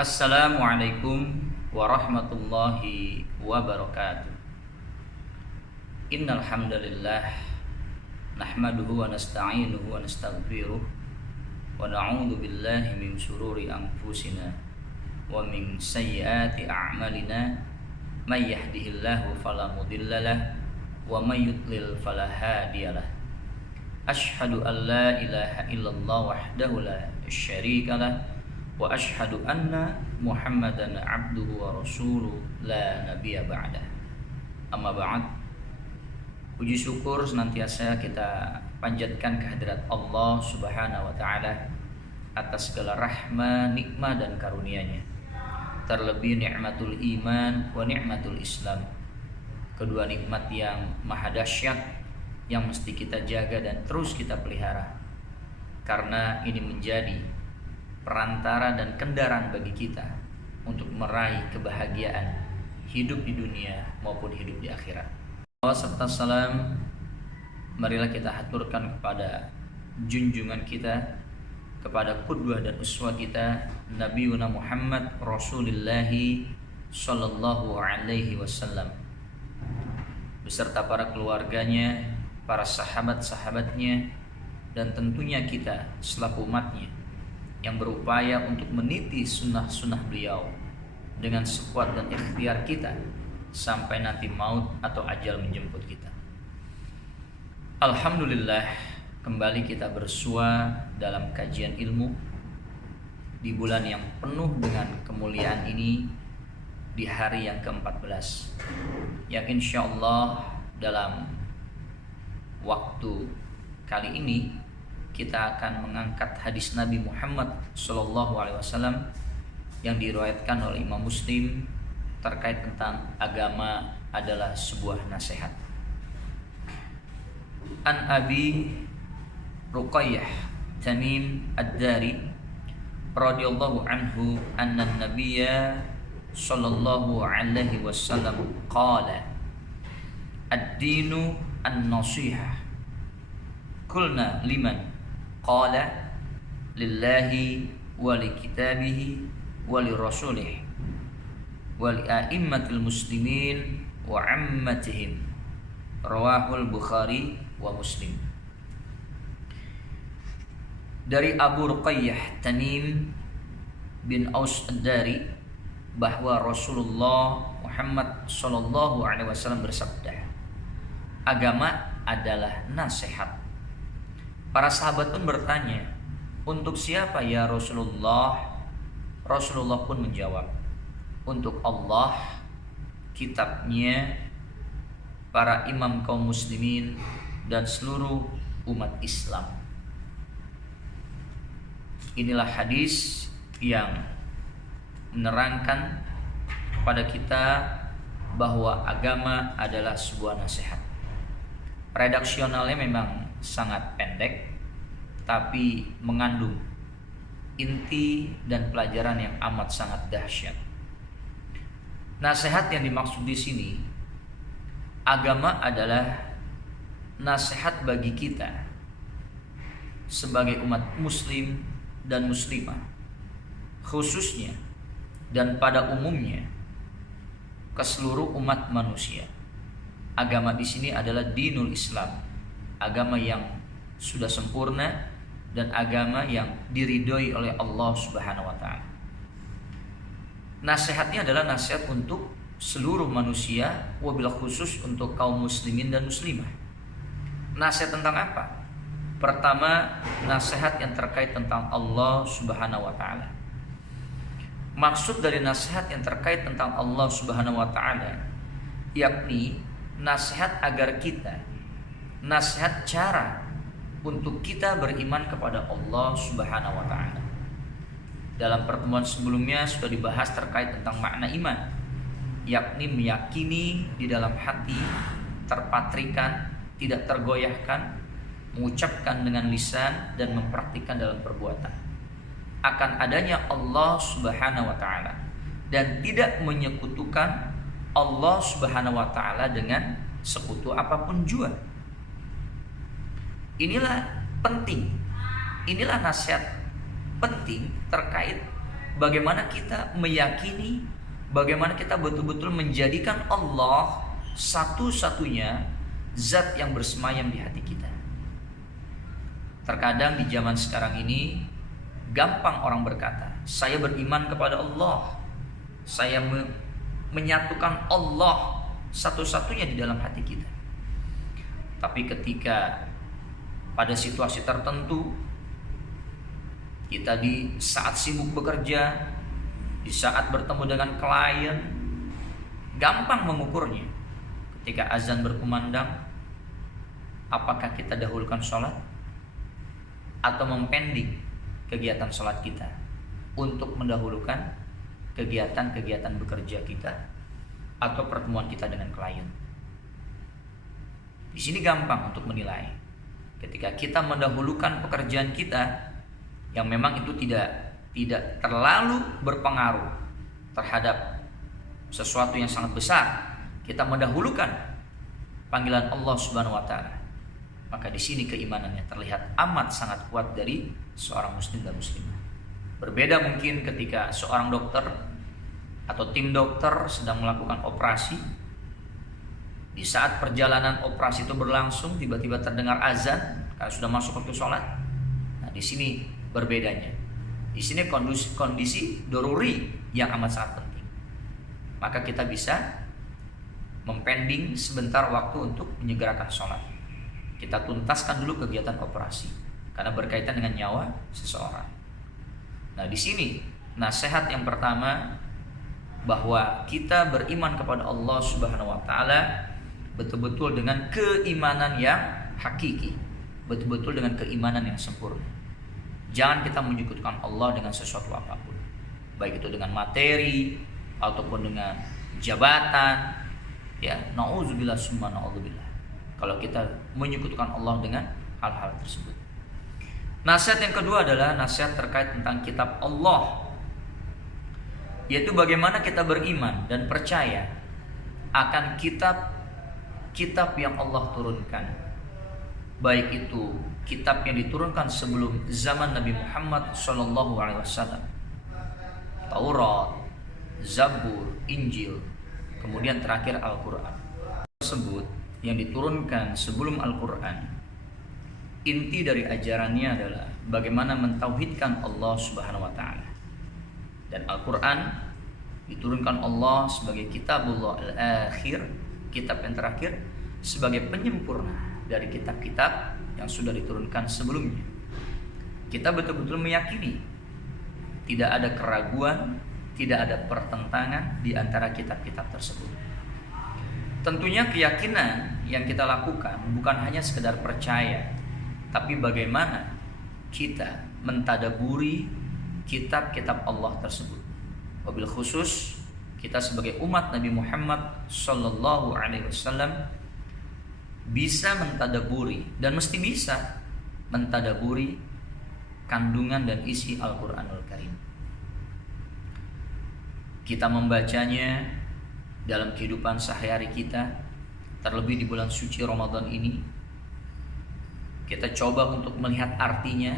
Assalamualaikum warahmatullahi wabarakatuh. Innal hamdalillah nahmaduhu wa nasta'inuhu wa nastaghfiruh wa na'udzu billahi min shururi anfusina wa min sayyiati a'malina may yahdihillahu fala mudhillalah wa may yudlil fala hadiyalah. Asyhadu an la ilaha illallah wahdahu la syarikalah wa asyhadu anna Muhammadan abduhu wa rasuluh la nabiyya ba'dah. Amma ba'd. Puji syukur senantiasa kita panjatkan kehadirat Allah Subhanahu wa taala atas segala rahmat, nikmat dan karunia-Nya. Terlebih nikmatul iman wa nikmatul Islam. Kedua nikmat yang maha dahsyat yang mesti kita jaga dan terus kita pelihara. Karena ini menjadi perantara dan kendaraan bagi kita untuk meraih kebahagiaan hidup di dunia maupun hidup di akhirat. Serta salam marilah kita haturkan kepada junjungan kita, kepada qudwah dan uswah kita, Nabiuna Muhammad Rasulullah sallallahu alaihi wasallam, beserta para keluarganya, para sahabat-sahabatnya, dan tentunya kita selaku umatnya yang berupaya untuk meniti sunnah-sunnah beliau dengan sekuat dan ikhtiar kita sampai nanti maut atau ajal menjemput kita. Alhamdulillah, kembali kita bersua dalam kajian ilmu di bulan yang penuh dengan kemuliaan ini, di hari yang ke-14 yang insyaallah dalam waktu kali ini kita akan mengangkat hadis Nabi Muhammad SAW yang diriwayatkan oleh Imam Muslim terkait tentang agama adalah sebuah nasihat. An Abi Ruqayyah Tamim Ad-Dari radhiyallahu anhu anna Nabiyya sallallahu alaihi wasallam qala ad-dinu an-nasihah. Qulna liman? Qala lillahi wa li kitabihi wa li rasulih wa li a'immatil muslimin wa ammatihim. Rawahul Bukhari wa Muslim. Dari Abu Ruqayyah Tamim bin Aus Ad-Dari bahwa Rasulullah Muhammad sallallahu alaihi wasallam bersabda, agama adalah nasihat. Para sahabat pun bertanya, untuk siapa ya Rasulullah? Rasulullah pun menjawab, untuk Allah, kitabnya, para imam kaum muslimin, dan seluruh umat Islam. Inilah hadis yang menerangkan kepada kita bahwa agama adalah sebuah nasihat. Redaksionalnya memang sangat pendek, tapi mengandung inti dan pelajaran yang amat sangat dahsyat. Nasihat yang dimaksud di sini, agama adalah nasihat bagi kita sebagai umat muslim dan muslimah, khususnya dan pada umumnya ke seluruh umat manusia. Agama di sini adalah dinul Islam, agama yang sudah sempurna dan agama yang diridhoi oleh Allah Subhanahu wa taala. Nasihatnya adalah nasihat untuk seluruh manusia, wabil khusus untuk kaum muslimin dan muslimah. Nasihat tentang apa? Pertama, nasihat yang terkait tentang Allah Subhanahu wa taala. Maksud dari nasihat yang terkait tentang Allah Subhanahu wa taala yakni nasihat agar kita, nasihat cara untuk kita beriman kepada Allah Subhanahu wa taala. Dalam pertemuan sebelumnya sudah dibahas terkait tentang makna iman, yakni meyakini di dalam hati, terpatrikan, tidak tergoyahkan, mengucapkan dengan lisan dan mempraktikkan dalam perbuatan akan adanya Allah Subhanahu wa taala dan tidak menyekutukan Allah Subhanahu wa taala dengan sekutu apapun jua. Inilah penting. Inilah nasihat penting terkait bagaimana kita meyakini, bagaimana kita betul-betul menjadikan Allah satu-satunya zat yang bersemayam di hati kita. Terkadang di zaman sekarang ini gampang orang berkata, saya beriman kepada Allah, saya menyatukan Allah satu-satunya di dalam hati kita. Tapi ketika pada situasi tertentu, kita di saat sibuk bekerja, di saat bertemu dengan klien, gampang mengukurnya. Ketika azan berkumandang, apakah kita dahulukan sholat atau mempending kegiatan sholat kita untuk mendahulukan kegiatan-kegiatan bekerja kita atau pertemuan kita dengan klien. Di sini gampang untuk menilai. Ketika kita mendahulukan pekerjaan kita yang memang itu tidak terlalu berpengaruh terhadap sesuatu yang sangat besar, kita mendahulukan panggilan Allah Subhanahu wa taala, maka di sini keimanannya terlihat amat sangat kuat dari seorang muslim dan muslimah. Berbeda mungkin ketika seorang dokter atau tim dokter sedang melakukan operasi. Di saat perjalanan operasi itu berlangsung, tiba-tiba terdengar azan karena sudah masuk waktu sholat. Nah, di sini berbedanya. Di sini kondisi doruri yang amat sangat penting. Maka kita bisa mempending sebentar waktu untuk menyegerakan sholat. Kita tuntaskan dulu kegiatan operasi karena berkaitan dengan nyawa seseorang. Nah, di sini nasihat yang pertama, bahwa kita beriman kepada Allah Subhanahu wa taala betul-betul dengan keimanan yang hakiki, betul-betul dengan keimanan yang sempurna. Jangan kita menyekutukan Allah dengan sesuatu apapun, baik itu dengan materi ataupun dengan jabatan. Ya, nauzubillah summa nauzubillah. Kalau kita menyekutukan Allah dengan hal-hal tersebut. Nasihat yang kedua adalah nasihat terkait tentang kitab Allah, yaitu bagaimana kita beriman dan percaya akan kitab yang Allah turunkan, baik itu kitab yang diturunkan sebelum zaman Nabi Muhammad SAW, Taurat, Zabur, Injil, kemudian terakhir Al-Quran. Tersebut yang diturunkan sebelum Al-Quran, inti dari ajarannya adalah bagaimana mentauhidkan Allah Subhanahu wa taala. Dan Al-Quran diturunkan Allah sebagai kitabullah al-akhir, kitab yang terakhir, sebagai penyempurna dari kitab-kitab yang sudah diturunkan sebelumnya. Kita betul-betul meyakini tidak ada keraguan, tidak ada pertentangan di antara kitab-kitab tersebut. Tentunya keyakinan yang kita lakukan bukan hanya sekedar percaya, tapi bagaimana kita mentadaburi kitab-kitab Allah tersebut. Wabil khusus kita sebagai umat Nabi Muhammad sallallahu alaihi wasallam bisa mentadaburi dan mesti bisa mentadaburi kandungan dan isi Al-Qur'anul Karim. Kita membacanya dalam kehidupan sehari-hari kita, terlebih di bulan suci Ramadan ini. Kita coba untuk melihat artinya,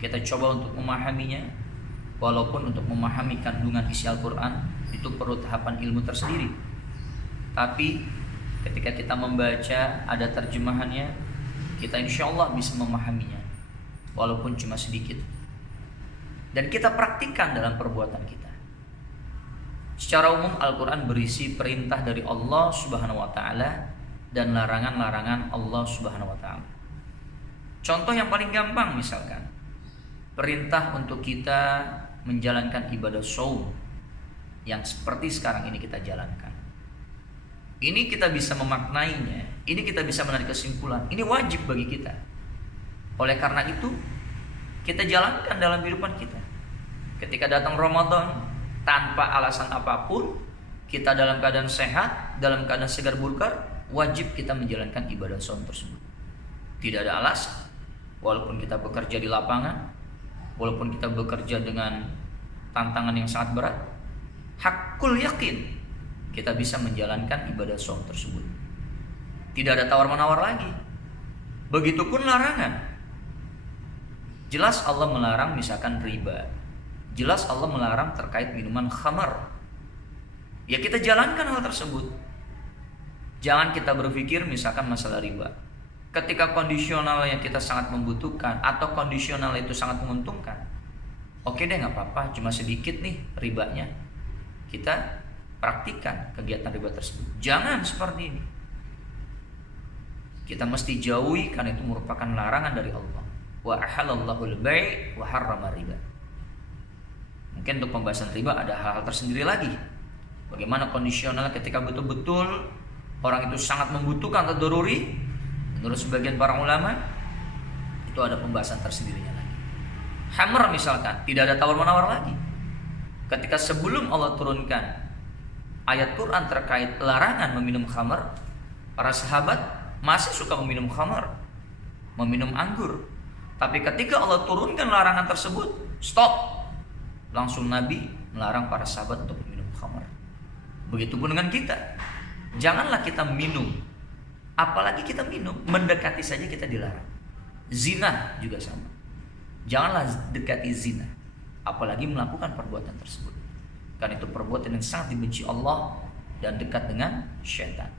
kita coba untuk memahaminya. Walaupun untuk memahami kandungan isi Al-Quran itu perlu tahapan ilmu tersendiri, tapi ketika kita membaca ada terjemahannya, kita insya Allah bisa memahaminya walaupun cuma sedikit, dan kita praktikkan dalam perbuatan kita. Secara umum Al-Quran berisi perintah dari Allah Subhanahu wa ta'ala dan larangan-larangan Allah Subhanahu wa ta'ala. Contoh yang paling gampang, misalkan perintah untuk kita menjalankan ibadah shaum yang seperti sekarang ini kita jalankan. Ini kita bisa memaknainya, ini kita bisa menarik kesimpulan, ini wajib bagi kita. Oleh karena itu, kita jalankan dalam kehidupan kita. Ketika datang Ramadan, tanpa alasan apapun, kita dalam keadaan sehat, dalam keadaan segar bugar, wajib kita menjalankan ibadah shaum tersebut. Tidak ada alasan. Walaupun kita bekerja di lapangan, walaupun kita bekerja dengan tantangan yang sangat berat, hakul yakin kita bisa menjalankan ibadah shaum tersebut. Tidak ada tawar-menawar lagi. Begitupun larangan. Jelas Allah melarang misalkan riba. Jelas Allah melarang terkait minuman khamar. Ya kita jalankan hal tersebut. Jangan kita berpikir misalkan masalah riba. Ketika kondisional yang kita sangat membutuhkan atau kondisional itu sangat menguntungkan, oke deh nggak apa-apa, cuma sedikit nih ribanya. Kita praktikan kegiatan riba tersebut. Jangan seperti ini. Kita mesti jauhi karena itu merupakan larangan dari Allah. Wa ahallallahu al-bai' wa harrama riba. Mungkin untuk pembahasan riba ada hal-hal tersendiri lagi. Bagaimana kondisional ketika betul-betul orang itu sangat membutuhkan atau daruri. Menurut sebagian para ulama itu ada pembahasan tersendirinya lagi. Hammer misalkan tidak ada tawar-menawar lagi. Ketika sebelum Allah turunkan ayat Quran terkait larangan meminum khamar, para sahabat masih suka meminum khamar, meminum anggur. Tapi ketika Allah turunkan larangan tersebut, stop. Langsung Nabi melarang para sahabat untuk minum khamar. Begitupun dengan kita. Janganlah kita minum. Apalagi kita minum, mendekati saja kita dilarang. Zina juga sama. Janganlah dekati zina, apalagi melakukan perbuatan tersebut. Karena itu perbuatan yang sangat dibenci Allah dan dekat dengan syaitan.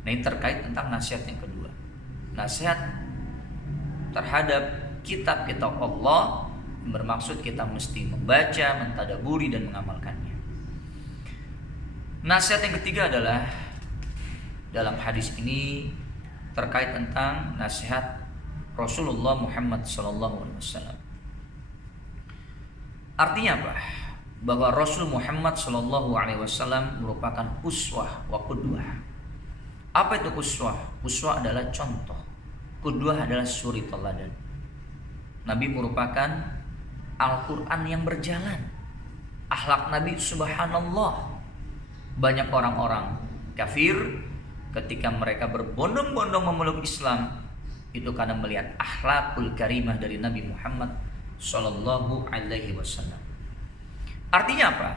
Nah, ini terkait tentang nasihat yang kedua. Nasihat terhadap kitab-kitab Allah yang bermaksud kita mesti membaca, mentadaburi dan mengamalkannya. Nasihat yang ketiga adalah dalam hadis ini terkait tentang nasihat Rasulullah Muhammad SAW. Artinya apa? Bahwa Rasul Muhammad SAW merupakan uswah wa qudwah. Apa itu uswah? Uswah adalah contoh. Qudwah adalah suri teladan. Nabi merupakan Al-Quran yang berjalan. Akhlak Nabi subhanallah. Banyak orang-orang kafir ketika mereka berbondong-bondong memeluk Islam itu karena melihat akhlakul karimah dari Nabi Muhammad sallallahu alaihi wasallam. Artinya apa?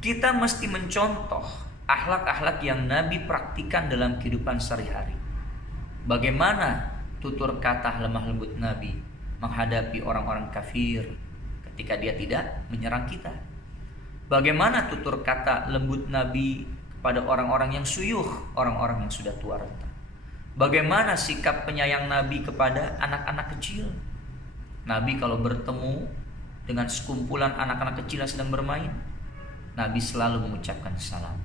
Kita mesti mencontoh akhlak-akhlak yang Nabi praktikan dalam kehidupan sehari-hari. Bagaimana tutur kata lemah lembut Nabi menghadapi orang-orang kafir ketika dia tidak menyerang kita. Bagaimana tutur kata lembut Nabi kepada orang-orang yang suyuh, orang-orang yang sudah tua renta. Bagaimana sikap penyayang Nabi kepada anak-anak kecil. Nabi kalau bertemu dengan sekumpulan anak-anak kecil yang sedang bermain, Nabi selalu mengucapkan salam.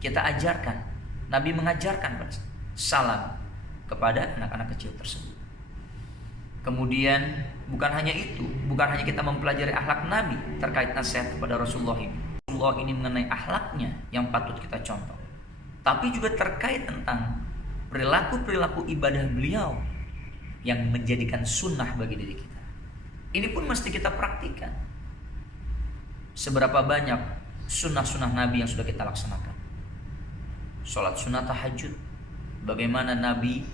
Kita ajarkan, Nabi mengajarkan salam kepada anak-anak kecil tersebut. Kemudian bukan hanya itu, bukan hanya kita mempelajari akhlak Nabi terkait nasihat kepada Rasulullah ini mengenai akhlaknya yang patut kita contoh, tapi juga terkait tentang perilaku-perilaku ibadah beliau yang menjadikan sunnah bagi diri kita. Ini pun mesti kita praktikan. Seberapa banyak sunnah-sunnah Nabi yang sudah kita laksanakan? Sholat sunnah tahajud, bagaimana Nabi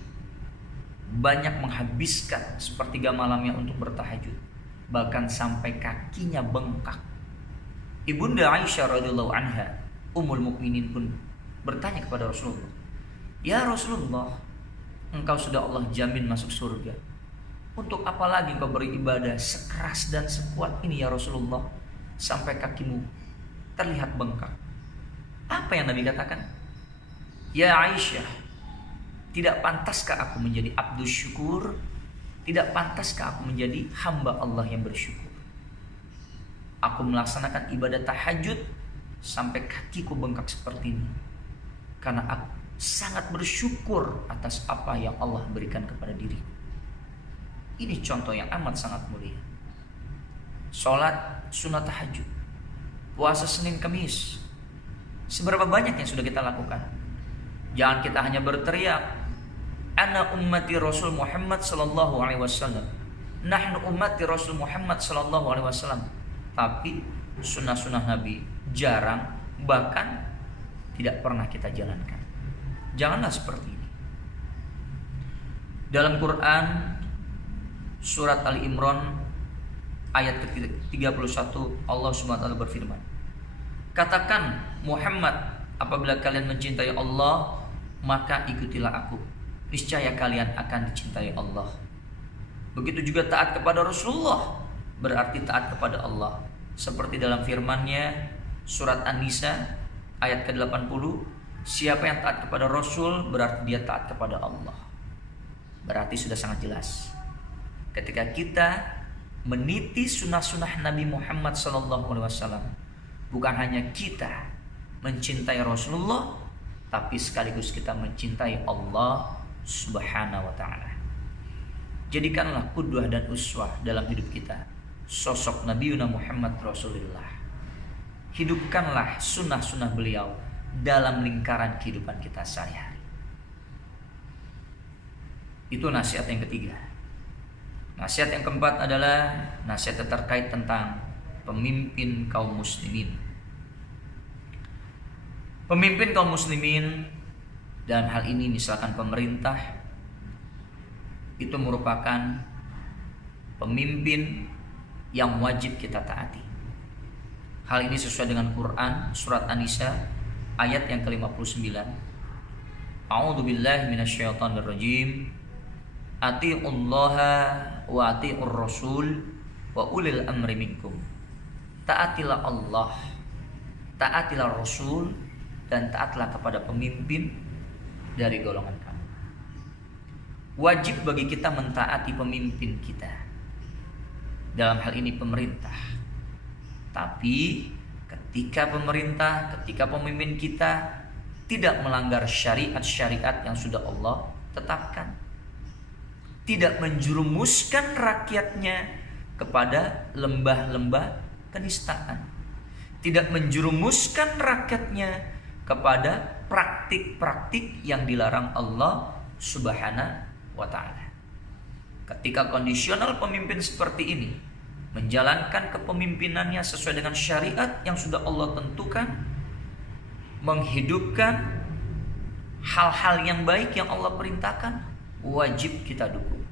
banyak menghabiskan sepertiga malamnya untuk bertahajud, bahkan sampai kakinya bengkak. Ibunda Aisyah radhiyallahu anha, Ummul Mukminin pun bertanya kepada Rasulullah, "Ya Rasulullah, engkau sudah Allah jamin masuk surga. Untuk apa lagi engkau beribadah sekeras dan sekuat ini ya Rasulullah, sampai kakimu terlihat bengkak?" Apa yang Nabi katakan? "Ya Aisyah, tidak pantaskah aku menjadi abdus syukur? Tidak pantaskah aku menjadi hamba Allah yang bersyukur? Aku melaksanakan ibadah tahajud sampai kakiku bengkak seperti ini, karena aku sangat bersyukur atas apa yang Allah berikan kepada diriku." Ini contoh yang amat sangat mulia. Sholat sunat tahajud, puasa Senin Kamis, seberapa banyak yang sudah kita lakukan? Jangan kita hanya berteriak, "Ana ummati Rasul Muhammad sallallahu alaihi wasallam. Nahnu ummati Rasul Muhammad sallallahu alaihi wasallam." Tapi sunnah-sunnah Nabi jarang, bahkan tidak pernah kita jalankan. Janganlah seperti ini. Dalam Quran surat Ali Imran ayat ke-31 Allah Subhanahu wa taala berfirman, "Katakan Muhammad, apabila kalian mencintai Allah, maka ikutilah aku. Niscaya kalian akan dicintai Allah." Begitu juga taat kepada Rasulullah. berarti taat kepada Allah. Seperti dalam firman-Nya surat An-Nisa ayat ke-80, siapa yang taat kepada Rasul berarti dia taat kepada Allah. Berarti sudah sangat jelas. Ketika kita meniti sunnah-sunnah Nabi Muhammad SAW, bukan hanya kita mencintai Rasulullah, tapi sekaligus kita mencintai Allah Subhanahu wa ta'ala. Jadikanlah qudwah dan uswah dalam hidup kita sosok Nabi Muhammad Rasulullah. Hidupkanlah sunnah-sunnah beliau dalam lingkaran kehidupan kita sehari-hari. Itu nasihat yang ketiga. Nasihat yang keempat adalah nasihat terkait tentang pemimpin kaum muslimin. Pemimpin kaum muslimin dalam hal ini misalkan pemerintah, itu merupakan pemimpin yang wajib kita taati. Hal ini sesuai dengan Quran surat An-Nisa ayat yang ke-59. A'udzu billahi minasyaitonir rajim. Atiullaha wa atiur rasul wa ulil amri minkum. Taatilah Allah, taatilah Rasul, dan taatlah kepada pemimpin dari golongan kamu. Wajib bagi kita mentaati pemimpin kita, dalam hal ini pemerintah. Tapi ketika pemimpin kita tidak melanggar syariat-syariat yang sudah Allah tetapkan, tidak menjerumuskan rakyatnya kepada lembah-lembah kenistaan, tidak menjerumuskan rakyatnya kepada praktik-praktik yang dilarang Allah Subhanahu wa ta'ala. Ketika kondisional pemimpin seperti ini menjalankan kepemimpinannya sesuai dengan syariat yang sudah Allah tentukan, menghidupkan hal-hal yang baik yang Allah perintahkan, wajib kita dukung.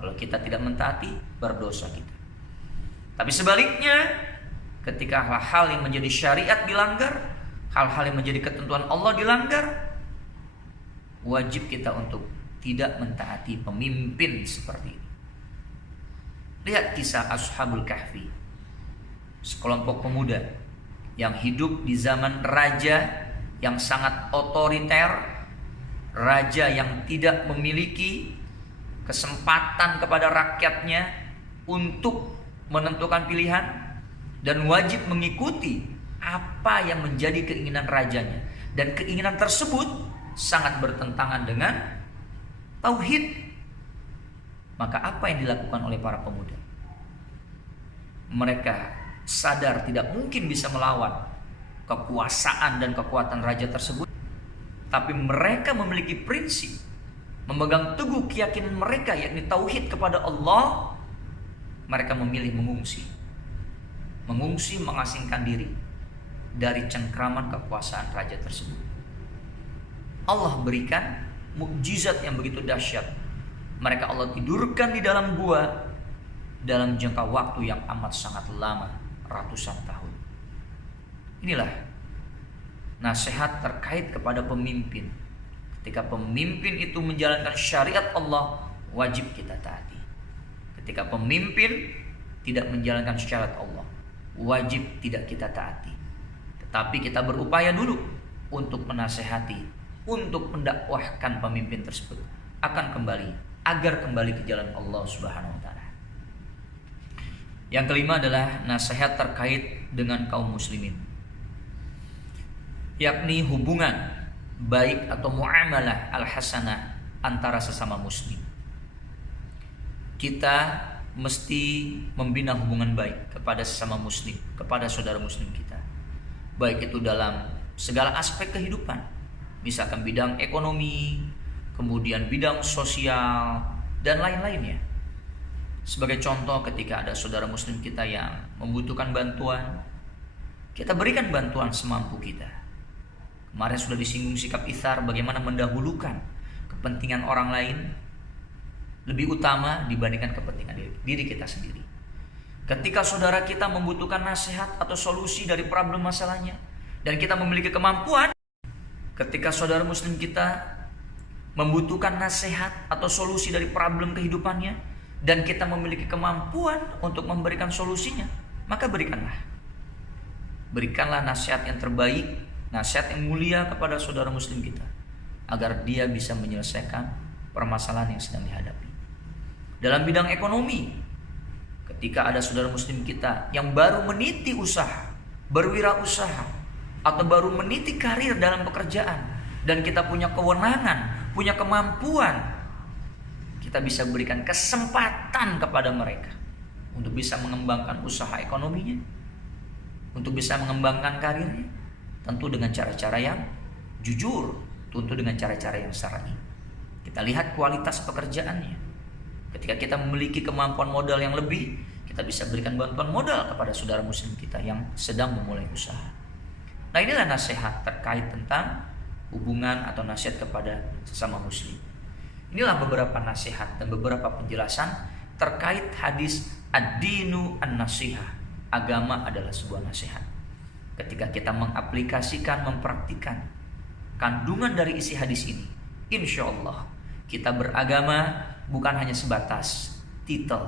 Kalau kita tidak mentaati, berdosa kita. Tapi sebaliknya, ketika hal-hal yang menjadi syariat dilanggar, hal-hal yang menjadi ketentuan Allah dilanggar, wajib kita untuk tidak mentaati pemimpin seperti ini. Lihat kisah Ashabul Kahfi, sekelompok pemuda yang hidup di zaman raja yang sangat otoriter, raja yang tidak memiliki kesempatan kepada rakyatnya untuk menentukan pilihan dan wajib mengikuti apa yang menjadi keinginan rajanya, dan keinginan tersebut sangat bertentangan dengan tauhid. Maka apa yang dilakukan oleh para pemuda? Mereka sadar tidak mungkin bisa melawan kekuasaan dan kekuatan raja tersebut, tapi mereka memiliki prinsip, memegang teguh keyakinan mereka, yakni tauhid kepada Allah. Mereka memilih mengungsi, mengasingkan diri dari cengkraman kekuasaan raja tersebut. Allah berikan mukjizat yang begitu dahsyat. Mereka Allah tidurkan di dalam gua dalam jangka waktu yang amat sangat lama, ratusan tahun. Inilah nasihat terkait kepada pemimpin. Ketika pemimpin itu menjalankan syariat Allah, wajib kita taati. Ketika pemimpin tidak menjalankan syariat Allah, wajib tidak kita taati. Tetapi kita berupaya dulu untuk menasehati, untuk mendakwahkan pemimpin tersebut agar kembali ke jalan Allah Subhanahu wa ta'ala. Yang kelima adalah nasihat terkait dengan kaum muslimin, yakni hubungan baik atau muamalah al-hasanah antara sesama muslim. Kita mesti membina hubungan baik kepada sesama muslim, kepada saudara muslim kita, baik itu dalam segala aspek kehidupan, misalkan bidang ekonomi, kemudian bidang sosial, dan lain-lainnya. Sebagai contoh, ketika ada saudara muslim kita yang membutuhkan bantuan, kita berikan bantuan semampu kita. Kemarin sudah disinggung sikap itsar, bagaimana mendahulukan kepentingan orang lain lebih utama dibandingkan kepentingan diri kita sendiri. Ketika saudara kita membutuhkan nasihat atau solusi dari problem masalahnya, dan kita memiliki kemampuan, ketika saudara muslim kita membutuhkan nasihat atau solusi dari problem kehidupannya, dan kita memiliki kemampuan untuk memberikan solusinya, maka berikanlah. Berikanlah nasihat yang terbaik, nasihat yang mulia kepada saudara muslim kita, agar dia bisa menyelesaikan permasalahan yang sedang dihadapi. Dalam bidang ekonomi, ketika ada saudara muslim kita yang baru meniti usaha, berwirausaha, atau baru meniti karir dalam pekerjaan, dan kita punya kewenangan, punya kemampuan, kita bisa berikan kesempatan kepada mereka untuk bisa mengembangkan usaha ekonominya, untuk bisa mengembangkan karirnya, tentu dengan cara-cara yang jujur, tentu dengan cara-cara yang syar'i. Kita lihat kualitas pekerjaannya. Ketika kita memiliki kemampuan modal yang lebih, kita bisa berikan bantuan modal kepada saudara muslim kita yang sedang memulai usaha. Nah, inilah nasihat terkait tentang hubungan atau nasihat kepada sesama muslim. Inilah beberapa nasihat dan beberapa penjelasan terkait hadis ad-dinu an-nasihah. Agama adalah sebuah nasihat. Ketika kita mengaplikasikan, mempraktikkan kandungan dari isi hadis ini, insya Allah kita beragama bukan hanya sebatas titel,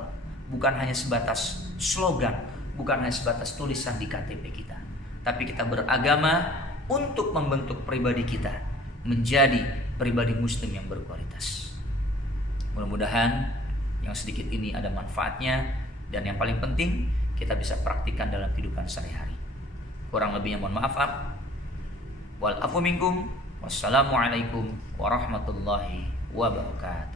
bukan hanya sebatas slogan, bukan hanya sebatas tulisan di KTP kita, tapi kita beragama untuk membentuk pribadi kita menjadi pribadi muslim yang berkualitas. Mudah-mudahan yang sedikit ini ada manfaatnya, dan yang paling penting kita bisa praktikkan dalam kehidupan sehari-hari. Kurang lebihnya mohon maaf. Wal afu minkum. Wassalamualaikum warahmatullahi wabarakatuh.